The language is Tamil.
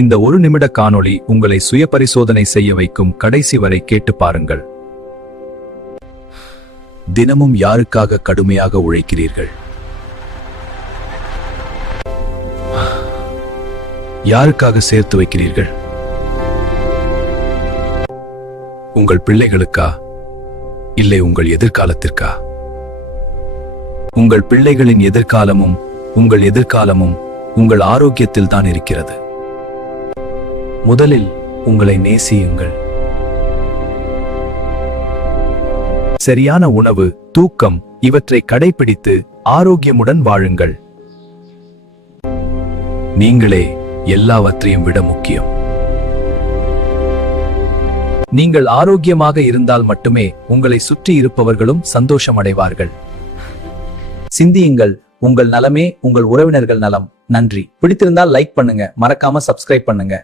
இந்த ஒரு நிமிட காணொளி உங்களை சுய பரிசோதனை செய்ய வைக்கும். கடைசி வரை கேட்டு பாருங்கள். தினமும் யாருக்காக கடுமையாக உழைக்கிறீர்கள்? யாருக்காக சேர்த்து வைக்கிறீர்கள்? உங்கள் பிள்ளைகளுக்கா, இல்லை உங்கள் எதிர்காலத்திற்கா? உங்கள் பிள்ளைகளின் எதிர்காலமும் உங்கள் எதிர்காலமும் உங்கள் ஆரோக்கியத்தில் தான் இருக்கிறது. முதலில் உங்களை நேசியுங்கள். சரியான உணவு, தூக்கம் இவற்றை கடைபிடித்து ஆரோக்கியமுடன் வாழுங்கள். நீங்களே எல்லாவற்றையும் விட முக்கியம். நீங்கள் ஆரோக்கியமாக இருந்தால் மட்டுமே உங்களை சுற்றி இருப்பவர்களும் சந்தோஷமடைவார்கள். சிந்தியுங்கள். உங்கள் நலமே உங்கள் உறவினர்கள் நலம். நன்றி. பிடித்திருந்தால் லைக் பண்ணுங்க, மறக்காம சப்ஸ்கிரைப் பண்ணுங்க.